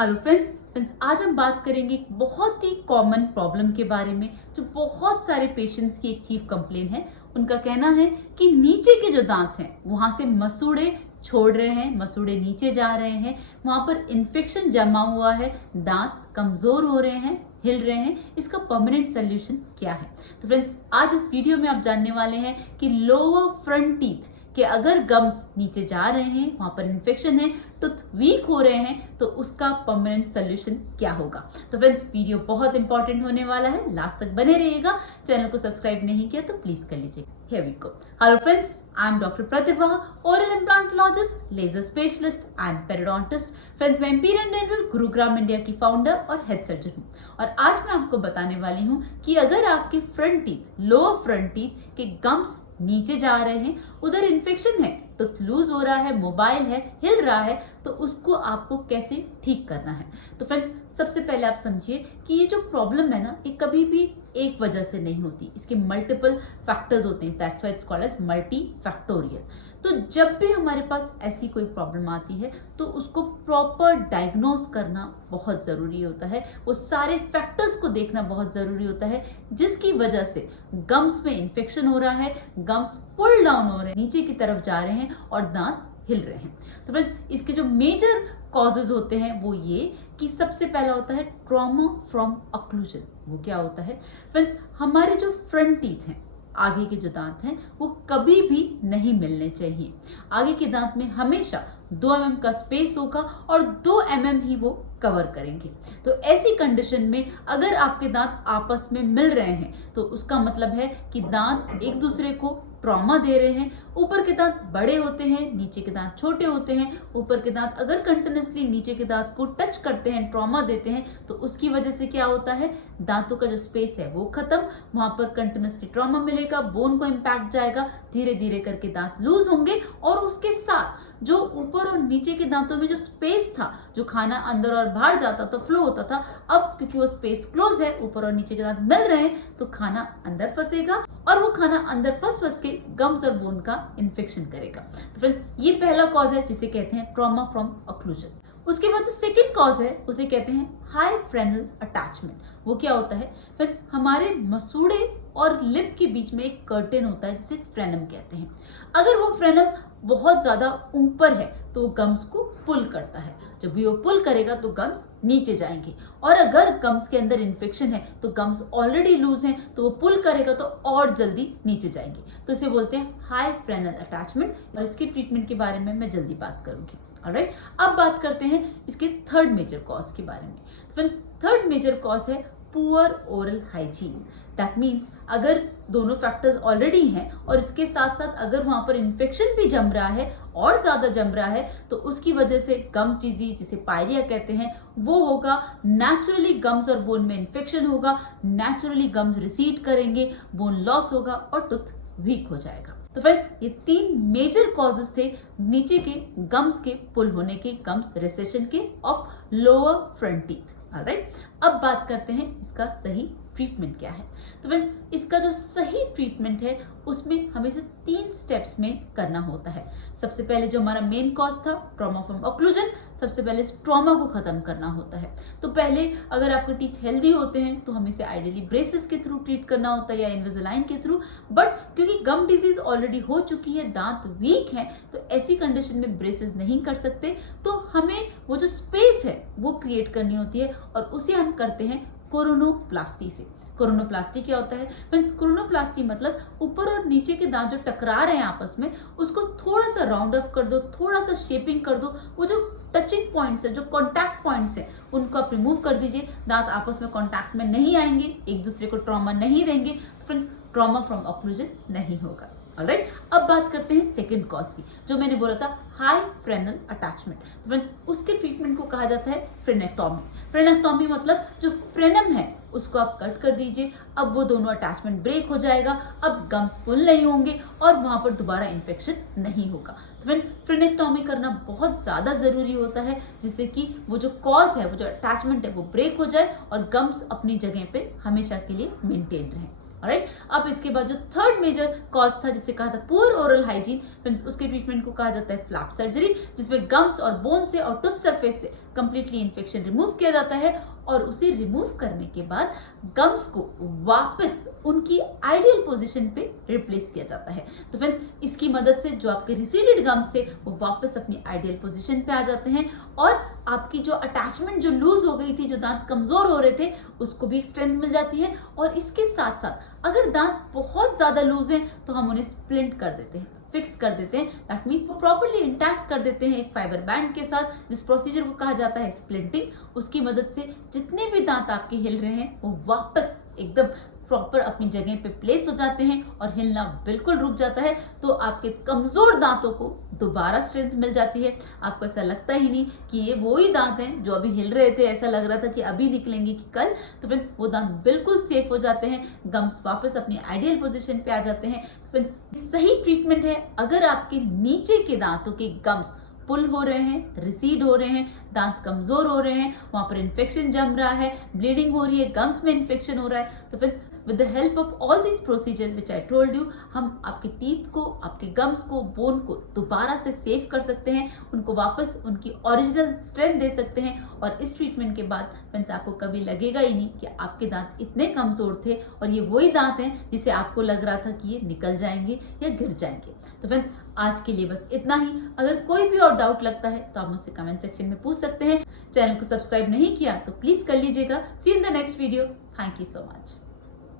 Hello friends आज हम बात करेंगे एक बहुत ही कॉमन प्रॉब्लम के बारे में जो बहुत सारे पेशेंट्स की एक चीफ कंप्लेन है। उनका कहना है कि नीचे के जो दांत हैं वहां से मसूड़े छोड़ रहे हैं, मसूड़े नीचे जा रहे हैं, वहां पर इन्फेक्शन जमा हुआ है, दांत कमजोर हो रहे हैं, हिल रहे हैं। इसका परमानेंट सोल्यूशन क्या है? तो फ्रेंड्स आज इस वीडियो में आप जानने वाले हैं कि लोअर फ्रंट टीथ कि अगर गम्स नीचे जा रहे हैं, वहां पर इन्फेक्शन है, टूथ वीक हो रहे हैं, तो उसका परमानेंट सोल्यूशन क्या होगा। तो फ्रेंड्स वीडियो बहुत इंपॉर्टेंट होने वाला है, लास्ट तक बने रहिएगा। चैनल को सब्सक्राइब नहीं किया तो प्लीज कर लीजिए। Here we go. Hello friends, I am Dr. Pratibha, oral implantologist, laser specialist and periodontist. Friends मैं इंपीरियल डेंटल गुरुग्राम इंडिया की फाउंडर और हेड सर्जन हूँ और आज मैं आपको बताने वाली हूँ कि अगर आपके front teeth, lower front teeth के गम्स नीचे जा रहे हैं, उधर इन्फेक्शन है, टूथ लूज हो रहा है, मोबाइल है, हिल रहा है, तो उसको आपको कैसे ठीक करना है। तो फ्रेंड्स सबसे पहले आप समझिए कि ये जो प्रॉब्लम है ना, ये कभी भी एक वजह से नहीं होती, इसके मल्टीपल फैक्टर्स होते हैं। That's why it's called as multi factorial. तो जब भी हमारे पास ऐसी कोई प्रॉब्लम आती है तो उसको प्रॉपर डायग्नोज करना बहुत ज़रूरी होता है, वो सारे फैक्टर्स को देखना बहुत ज़रूरी होता है जिसकी वजह से गम्स में इन्फेक्शन हो रहा है, गम्स पुल डाउन हो रहे हैं, नीचे की तरफ जा रहे हैं और दांत हिल रहे हैं। तो फ्रेंड्स इसके जो मेजर कॉजेज होते हैं वो ये कि सबसे पहला होता है ट्रॉमा फ्रॉम ऑक्लूजन। वो क्या होता है फ्रेंड्स? हमारे जो फ्रंट टीथ हैं, आगे के जो दांत हैं, वो कभी भी नहीं मिलने चाहिए। आगे के दांत में हमेशा 2 mm का स्पेस होगा और 2 mm ही वो कवर करेंगे। तो ऐसी कंडीशन में अगर आपके दांत आपस में मिल रहे हैं तो उसका मतलब है कि दांत एक दूसरे को ट्रॉमा दे रहे हैं। ऊपर के दांत बड़े होते हैं, नीचे के दांत छोटे होते हैं। ऊपर के दांत अगर कंटिन्यूसली नीचे के दांत को टच करते हैं, ट्रॉमा देते हैं, तो उसकी वजह से क्या होता है, दांतों का जो स्पेस है वो खत्म, वहां पर कंटिन्यूसली ट्रॉमा मिलेगा, बोन को इम्पैक्ट जाएगा, धीरे धीरे करके दांत लूज होंगे और उसके साथ जो ऊपर और नीचे के दांतों में जो स्पेस था, जो खाना अंदर और बाहर जाता था, फ्लो होता था, अब क्योंकि वो स्पेस क्लोज है, ऊपर और नीचे के दांत मिल रहे हैं, तो खाना अंदर फंसेगा और वो खाना अंदर फंस के गम्स और बोन का इन्फेक्शन करेगा। तो फ्रेंड्स ये पहला कॉज है जिसे कहते हैं ट्रॉमा फ्रॉम ऑक्लूजन। उसके बाद जो सेकंड कॉज है उसे कहते हैं हाई फ्रेनल अटैचमेंट। वो क्या होता है फ्रेंड्स? हमारे मसूड़े और लिप के बीच में एक कर्टेन होता है जिसे फ्रेनम कहते हैं। अगर वो फ्रेनम बहुत ज्यादा ऊपर है तो वो गम्स को पुल करता है। जब वो पुल करेगा तो गम्स नीचे जाएंगे और अगर गम्स के अंदर इन्फेक्शन है तो गम्स ऑलरेडी लूज हैं तो वो पुल करेगा तो और जल्दी नीचे जाएंगे। तो इसे बोलते हैं हाई फ्रेनल अटैचमेंट और इसके ट्रीटमेंट के बारे में मैं जल्दी बात करूंगी। ऑलराइट, अब बात करते हैं इसके थर्ड मेजर कॉज के बारे में। फ्रेंड्स थर्ड मेजर कॉज है poor oral hygiene. That means अगर दोनों फैक्टर्स ऑलरेडी हैं और इसके साथ साथ अगर वहां पर इन्फेक्शन भी जम रहा है और ज्यादा जम रहा है तो उसकी वजह से गम्स डिजीज जिसे पायरिया कहते हैं वो होगा। नेचुरली गम्स और बोन में इन्फेक्शन होगा, नेचुरली गम्स रिसीड करेंगे, बोन लॉस होगा और टूथ वीक हो जाएगा। तो फ्रेंड्स ये 3 मेजर कॉजेस थे नीचे के गम्स के पुल होने के, गम्स रिसेशन के of lower front teeth. Alright, अब बात करते हैं इसका सही ट्रीटमेंट क्या है। तो फ्रेंड्स इसका जो सही ट्रीटमेंट है उसमें हमें इसे 3 स्टेप्स में करना होता है। सबसे पहले जो हमारा मेन कॉज था ट्रॉमा फ्रॉम ऑक्लूजन, सबसे पहले इस ट्रॉमा को खत्म करना होता है। तो पहले अगर आपके टीथ हेल्दी होते हैं तो हमें इसे आइडियली ब्रेसेस के थ्रू ट्रीट करना होता है या इनविजिलाइन के थ्रू। बट क्योंकि गम डिजीज ऑलरेडी हो चुकी है, दांत वीक हैं, तो ऐसी कंडीशन में ब्रेसेस नहीं कर सकते, तो हमें वो जो स्पेस है वो क्रिएट करनी होती है और उसे हम करते हैं कोरोनोप्लास्टी से। कोरोनोप्लास्टी क्या होता है फ्रेंड्स? कोरोनोप्लास्टी मतलब ऊपर और नीचे के दांत जो टकरा रहे हैं आपस में, उसको थोड़ा सा राउंड ऑफ कर दो, थोड़ा सा शेपिंग कर दो। वो जो टचिंग पॉइंट्स है, जो कॉन्टैक्ट पॉइंट्स है, उनको आप रिमूव कर दीजिए। दांत आपस में कॉन्टैक्ट में नहीं आएंगे, एक दूसरे को ट्रॉमा नहीं देंगे, तो फ्रेंड्स ट्रॉमा फ्रॉम ऑक्लूजन नहीं होगा। ऑलराइट, अब बात करते हैं सेकंड कॉज की, जो मैंने बोला था हाई फ्रेनल अटैचमेंट। तो फ्रेंड्स उसके ट्रीटमेंट को कहा जाता है फ्रेनेक्टोमी। फ्रेनेक्टोमी मतलब जो फ्रेनम है उसको आप कट कर दीजिए, अब वो दोनों अटैचमेंट ब्रेक हो जाएगा, अब गम्स पुल नहीं होंगे और वहां पर दोबारा इन्फेक्शन नहीं होगा। तो फ्रेंड फ्रेनेक्टोमी करना बहुत ज्यादा जरूरी होता है जिससे कि वो जो कॉज है, वो जो अटैचमेंट है वो ब्रेक हो जाए और गम्स अपनी जगह पे हमेशा के लिए मेंटेन रहे। ऑलराइट। अब इसके बाद जो थर्ड मेजर कॉज था जिसे कहा था पुअर ओरल हाइजीन, उसके ट्रीटमेंट को कहा जाता है फ्लैप सर्जरी, जिसमें गम्स और बोन से और टूथ सरफेस से कंप्लीटली इन्फेक्शन रिमूव किया जाता है और उसे रिमूव करने के बाद गम्स को वापस उनकी आइडियल पोजीशन पे रिप्लेस किया जाता है। तो फ्रेंड्स, इसकी मदद से जो आपके रिसीडेड गम्स थे वो वापस अपनी आइडियल पोजीशन पे आ जाते हैं और आपकी जो अटैचमेंट जो लूज हो गई थी, जो दांत कमजोर हो रहे थे, उसको भी स्ट्रेंथ मिल जाती है। और इसके साथ साथ अगर दांत बहुत ज्यादा लूज हैं तो हम उन्हें स्प्लिंट कर देते हैं, फिक्स कर देते हैं। दैट मीन्स वो प्रॉपर्ली इंटैक्ट कर देते हैं एक फाइबर बैंड के साथ, जिस प्रोसीजर को कहा जाता है स्प्लिंटिंग। उसकी मदद से जितने भी दांत आपके हिल रहे हैं वो वापस एकदम प्रॉपर अपनी जगह पे प्लेस हो जाते हैं और हिलना बिल्कुल रुक जाता है। तो आपके कमजोर दांतों को दोबारा स्ट्रेंथ मिल जाती है। आपको ऐसा लगता ही नहीं कि ये वो ही दांत हैं जो अभी हिल रहे थे, ऐसा लग रहा था कि अभी निकलेंगे कि कल। तो फ्रेंड्स, वो दांत बिल्कुल सेफ हो जाते हैं, गम्स वापस अपनी आइडियल पोजीशन पे आ जाते हैं। फ्रेंड्स, सही ट्रीटमेंट है अगर आपके नीचे के दांतों के गम्स पुल हो रहे हैं, रिसीड हो रहे हैं, दांत कमजोर हो रहे हैं, वहां पर इन्फेक्शन जम रहा है, ब्लीडिंग हो रही है, गम्स में इन्फेक्शन हो रहा है। तो friends, with the help of all this procedure which I told you, हम आपके टीथ को, आपके गम्स को, बोन को दोबारा से सेव कर सकते हैं, उनको वापस उनकी ओरिजिनल स्ट्रेंथ दे सकते हैं। और इस ट्रीटमेंट के बाद फ्रेंड्स, आपको कभी लगेगा ही नहीं कि आपके दांत इतने कमजोर थे और ये वही दांत हैं जिसे आपको लग रहा था कि ये निकल जाएंगे या गिर जाएंगे। तो फ्रेंड्स, आज के लिए बस इतना ही। अगर कोई भी और डाउट लगता है तो आप मुझसे कमेंट सेक्शन में पूछ सकते हैं। चैनल को सब्सक्राइब नहीं किया तो प्लीज कर लीजिएगा। See you in the next video. Thank you so much.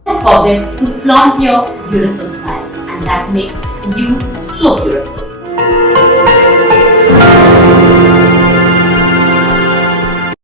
Don't forget to flaunt your beautiful smile, and that makes you so beautiful.